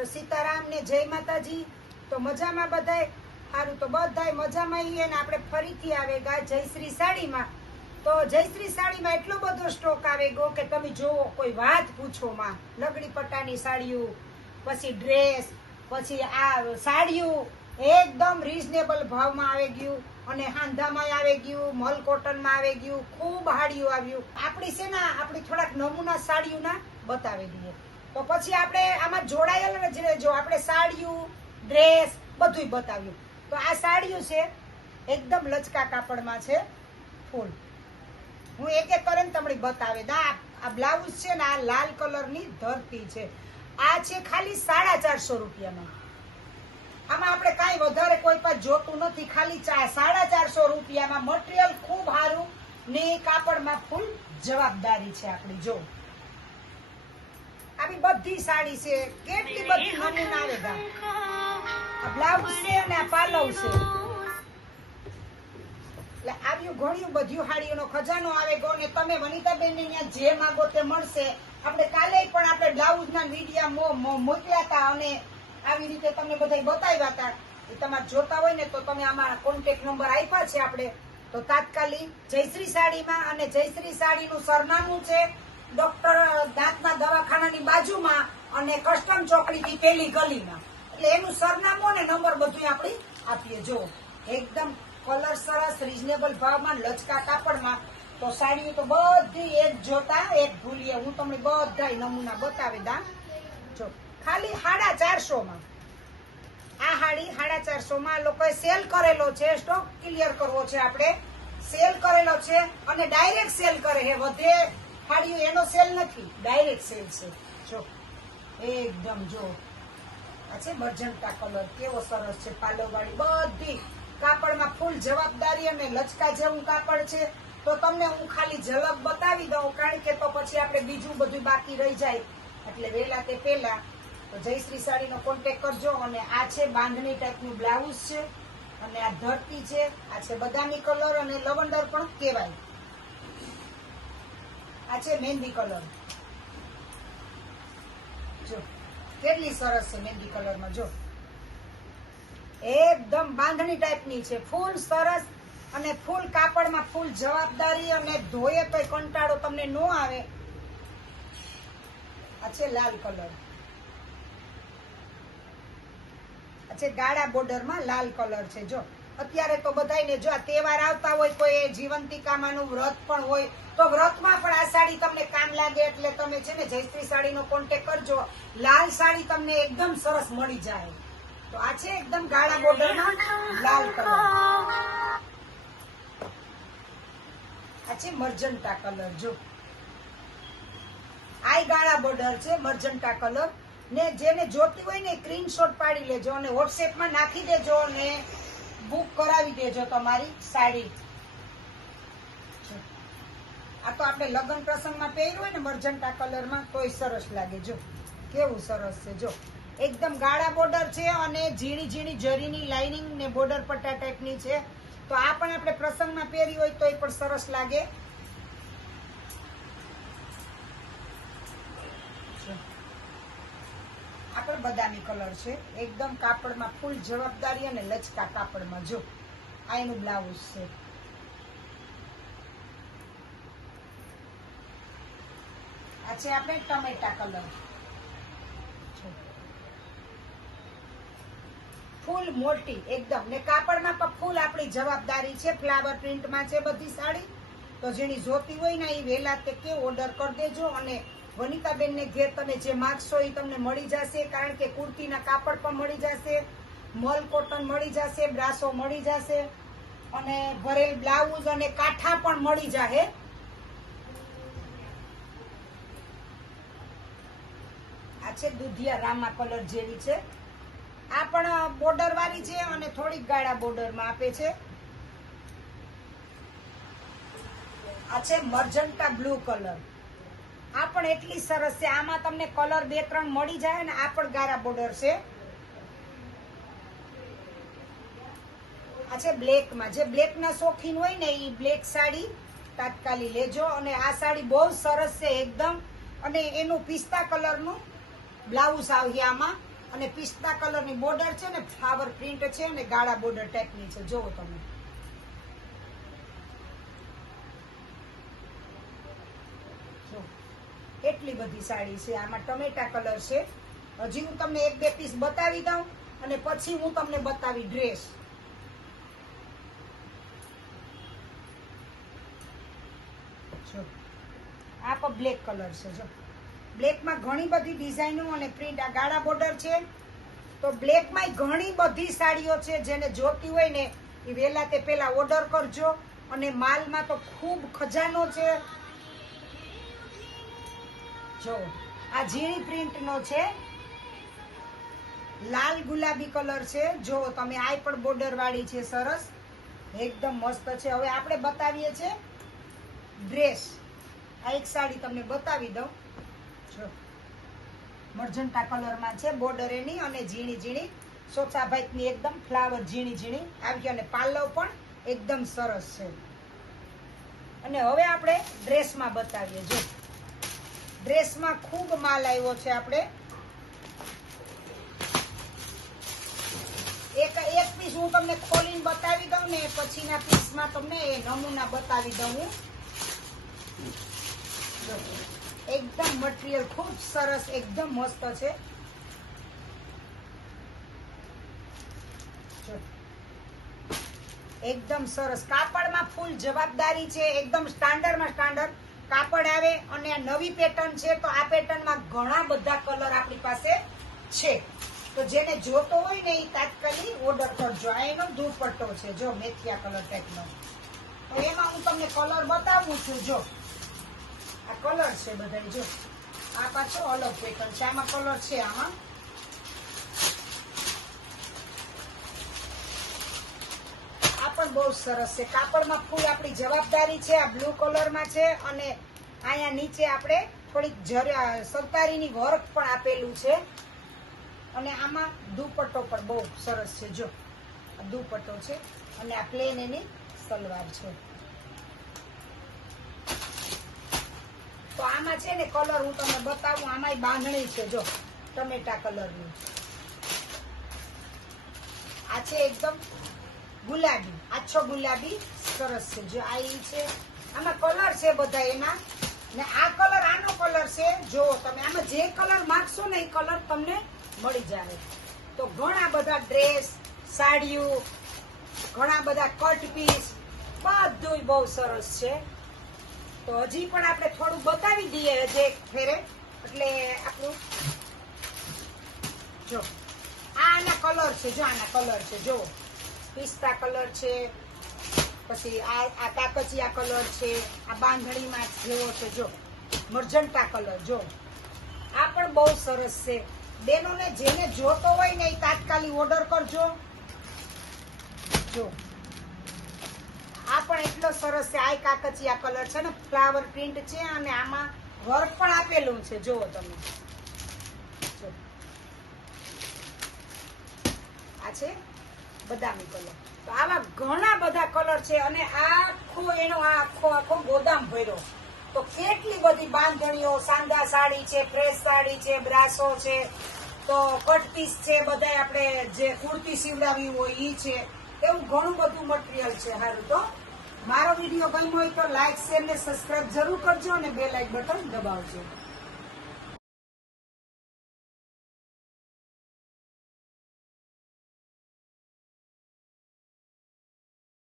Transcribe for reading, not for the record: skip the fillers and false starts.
હાલો સીતારામ ને જય માતાજી। તો મજામાં બધાય? સારું, તો બધાય મજામાં છીએ ને આપણે ફરીથી આવે ગયા જયશ્રી સાડીમાં। તો જયશ્રી સાડીમાં એટલો બધો સ્ટોક આવે ગયો કે તમે જોવો કોઈ વાત પૂછો માં। લગડી પટ્ટાની સાડીઓ, પછી ડ્રેસ, પછી આ સાડીઓ એકદમ રીઝનેબલ ભાવમાં આવી ગયું અને હાંધામાં આવી ગયું, મલ કોટનમાં આવી ગયું, ખૂબ હાડીઓ આવ્યું। આપણી છે ને આપણી થોડાક નમૂના સાડીઓના બતાવી દઈએ। તો પછી આપણે આમાં જોડાયેલા જ રહેજો। આપણે સાડીઓ, ડ્રેસ બધું બતાવ્યું। તો આ સાડીઓ છે એકદમ લચકા કાપડમાં છે ફૂલ। હું એક એક કરીને તમને બતાવે દા। આ બ્લાઉઝ છે ને આ લાલ કલરની ધરતી છે। આ છે ખાલી 450 રૂપિયામાં। આમાં આપણે કાંઈ વધારે કોઈ પાસે જોતું નથી, ખાલી 450 રૂપિયામાં મટીરિયલ ખૂબ સારું ને કાપડમાં ફૂલ જવાબદારી છે આપણી। જો આવી બધી સાડી છે, કેટલી બધી નમૂના આવે ગા। આ બ્લાઉઝ છે અને આ પાલવ છે, એટલે આવ્યું ઘણું બધું હાડીઓનો ખજાનો આવે ગયો ને તમે વનિતાબેન ને ત્યાં જે માંગો તે મળશે। આપણે કાલે પણ આપણે બ્લાઉઝના વિડીયા મોકલ્યા હતા અને આવી રીતે તમને બધા બતાવ્યા હતા। એ તમારે જોતા હોય ને તો તમે અમારા કોન્ટેક્ટ નંબર આપ્યા છે આપણે। તો તાત્કાલિક જયશ્રી સાડીમાં, અને જયશ્રી સાડીનું સરનામું છે ડોક્ટર દાંતના દવાખાનાની બાજુમાં અને કસ્ટમ ચોકડીથી પેલી ગલીમાં। એટલે એનું સરનામું અને નંબર બધું આપણે આપીએ। જો એકદમ કલર સરસ, રીઝનેબલ ભાવમાં, લચકા કાપડમાં। તો સાડીઓ તો બધી એક જોતા એક ભૂલીએ। હું તમને બધા નમૂના બતાવી દા। જો ખાલી 450 આ હાડી 450 લોકોએ સેલ કરેલો છે। સ્ટોક ક્લિયર કરવો છે, આપણે સેલ કરેલો છે અને ડાયરેક્ટ સેલ કરે છે। વધે હાડીઓ એનો સેલ નથી, ડાયરેક્ટ સેલ છે। જો એકદમ જો આ છે મરજન્ટા કલર, કેવો સરસ છે પાલવવાળી, બધી કાપડમાં ફૂલ જવાબદારી અને લચકા જેવું કાપડ છે। તો તમને હું ખાલી ઝલક બતાવી દઉં, કારણ કે તો પછી આપણે બીજું બધું બાકી રહી જાય, એટલે વહેલા તે પહેલા તો જયશ્રી સાડીનો કોન્ટેક્ટ કરજો। અને આ છે બાંધણી ટાઈપનું બ્લાઉઝ છે અને આ ધરતી છે, આ છે બદામી કલર અને લવંડર પણ કહેવાય। આ છે મહેંદી કલર, જો કેટલી સરસ છે મહેંદી કલરમાં। જો એકદમ બાંધણી ટાઈપની છે, ફૂલ સરસ અને ફૂલ કાપડમાં ફૂલ જવાબદારી અને ધોયે તો કંટાળો તમને ન આવે। આ છે લાલ કલર, આ છે ગાળા બોર્ડરમાં લાલ કલર છે। જો અત્યારે તો બધાને જો આ તહેવાર આવતા હોય, કોઈ જીવંતિકામાનું વ્રત પણ હોય તો વ્રતમાં પણ આ સાડી તમને કામ લાગે। એટલે તમે છે ને જયશ્રી સાડીનો કોન્ટેક્ટ કરજો। લાલ સાડી તમને એકદમ સરસ મળી જાય। તો આ છે એકદમ ગાળા બોર્ડરમાં લાલ કલર, આ છે મરજન્ટા કલર। જો આ ગાળા બોર્ડર છે, મરજન્ટા કલર ને જેને જોતી હોય ને સ્ક્રીનશોટ પાડી લેજો અને વોટ્સએપમાં નાખી દેજો અને બુક કરાવી દેજો તમારી સાડી। આ તો આપણે લગ્ન પ્રસંગમાં પહેર્યું હોય ને મરજન્ટા કલરમાં તોય સરસ લાગે। જો કેવું સરસ છે, જો એકદમ ગાળા બોર્ડર છે અને ઝીણી ઝીણી જરીની લાઇનિંગ ને બોર્ડર પટ્ટા ટાઈપની છે। તો આ પણ આપણે પ્રસંગમાં પહેરી હોય તો એ પણ સરસ લાગે। આ પણ બદામી કલર છે, એકદમ કાપડમાં ફૂલ જવાબદારી અને લચકા કાપડમાં। જો આ એનું બ્લાઉઝ છે, આ છે આપણે ટમેટા કલર, ફૂલ મોટી એકદમ ને કાપડમાં પણ ફૂલ આપણી જવાબદારી છે। ફ્લાવર પ્રિન્ટમાં છે બધી સાડી। તો જેની જોતી હોય ને એ વહેલા તે કે ઓર્ડર કરી દેજો અને વનિતાબેન ને ઘેર તમે જે માગશો એ તમને મળી જશે। કારણ કે કુર્તીના કાપડ પણ મળી જશે, મલ કોટન મળી જશે, બ્રાસો મળી જશે અને ભરેલ બ્લાઉઝ અને કાંઠા પણ મળી જશે। આ છે દુધિયા રામા કલર જેવી છે, આ પણ બોર્ડર વાળી છે અને થોડીક ગાળા બોર્ડરમાં આપે છે। આ છે મરજન્ટા બ્લુ કલર, આ પણ એટલી સરસ છે। આમાં તમને કલર 2-3 મળી જાય ને આ પણ ગાળા બોર્ડર છે। આ છે બ્લેકમાં, જે બ્લેકના શોખીન હોય ને એ બ્લેક સાડી તાત્કાલિક લેજો। અને આ સાડી બહુ સરસ છે એકદમ, અને એનું પિસ્તા કલરનું બ્લાઉઝ આવ્યું આમાં અને પિસ્તા કલરની બોર્ડર છે ને ફ્લાવર પ્રિન્ટ છે અને ગાળા બોર્ડર ટાઈપની છે. જોવો તમે. એટલી બધી સાડી છે. આમાં ટમેટા કલર છે. હજી હું તમને 1-2 પીસ બતાવી દઉં અને પછી હું તમને બતાવી ડ્રેસ. જો આ પણ બ્લેક કલર છે. જો બ્લેકમાં ઘણી બધી ડિઝાઇનો અને પ્રિન્ટ. આ ગાળા બોર્ડર છે. તો બ્લેકમાં ઘણી બધી સાડીઓ છે. જેને જોતી હોય ને એ વહેલા તે પહેલા ઓર્ડર કરજો. અને માલમાં તો ખૂબ ખજાનો છે. જો આ ઝીણી પ્રિન્ટનો છે. લાલ ગુલાબી કલર છે. જો તમે આ પણ બોર્ડર વાળી છે. સરસ એકદમ મસ્ત છે. હવે આપણે બતાવીએ છીએ ડ્રેસ. આ એક સાડી તમને બતાવી દઉં. જો મર્જન્ટા કલરમાં છે. બોર્ડર એની અને ઝીણી ઝીણી સોચાભાઈની એકદમ ફ્લાવર ઝીણી ઝીણી આવી ગઈ અને પાલવ પણ એકદમ સરસ છે. અને હવે આપણે ડ્રેસમાં બતાવીએ. જો ડ્રેસમાં ખૂબ માલ આવ્યો છે. આપણે એક પીસ હું તમને ખોલીને બતાવી દઉં ને પછીના પીસમાં તમને એ નમૂના બતાવી દઉં. એકદમ મટીરિયલ ખૂબ સરસ એકદમ મસ્ત છે. એકદમ સરસ કાપડમાં ફૂલ જવાબદારી છે. એકદમ સ્ટાન્ડર્ડમાં સ્ટાન્ડર્ડ કાપડ આવે અને આ નવી પેટર્ન છે. તો આ પેટર્નમાં ઘણા બધા કલર આપણી પાસે છે. તો જેને જોતો હોય ને એ તાત્કાલિક ઓર્ડર કરજો. આ એનો દુપટ્ટો છે. જો મેથિયા કલર ટાઈપનો. તો એમાં હું તમને કલર બતાવું છું. જો આ કલર છે બધા. જો આ પાછો અલગ પેટર્ન છે. આમાં કલર છે. આમાં આ પણ બહુ સરસ છે. કાપડમાં ફૂલ આપણી જવાબદારી છે. આ બ્લુ કલરમાં છે અને અહીંયા નીચે આપણે થોડીક સરકારીની વર્ક પણ આપેલું છે. અને આમાં દુપટ્ટો પણ બહુ સરસ છે. જો આ દુપટ્ટો છે અને આ પ્લેન એની સલવાર છે. તો આમાં છે ને કલર હું તમને બતાવું. આમાં બાંધણી છે. જો ટમેટા કલરની. આ છે એકદમ ગુલાબી, આછો ગુલાબી સરસ છે. જો આ ઈ છે. આમાં કલર છે બધા એના. ને આ કલર આનો કલર છે. જો તમે આમાં જે કલર માંગશો ને એ કલર તમને મળી જાય. તો ઘણા બધા ડ્રેસ, સાડીઓ, ઘણા બધા કટ પીસ બધું બહુ સરસ છે. તો હજી પણ આપણે થોડું બતાવી દઈએ હજી એક ફેરે. એટલે આપણું જો આના કલર છે. જો આના કલર છે. જો પિસ્તા કલર છે. પછી આ કાકચિયા કલર છે. આ બાંધણીમાં જેવો છે. જો મર્જન્ટા કલર. જો આ પણ બહુ સરસ છે. બેનોને જેને જોતો હોય ને એ તાત્કાલિક ઓર્ડર કરજો. જો આ પણ એટલો સરસ છે. આ કાકચિયા કલર છે ને ફ્લાવર પ્રિન્ટ છે અને આમાં વર્ક પણ આપેલું છે. જુઓ તમે. જો આ છે બદામી કલર. તો આવા ઘણા બધા કલર છે અને આખો એનો આખો ગોદામ ભર્યો. તો કેટલી બધી બાંધણીઓ, સાંધા સાડી છે, પ્રેસ સાડી છે, બ્રાસો છે, તો કટપીસ છે, બધા આપણે જે કુર્તી સીવડાવી હોય ઈ છે. એવું ઘણું બધું મટીરિયલ છે. સારું, તો મારો વિડીયો ગમ્યો હોય તો લાઈક, શેર ને સબસ્ક્રાઇબ જરૂર કરજો અને બેલ આઇકન બટન દબાવજો.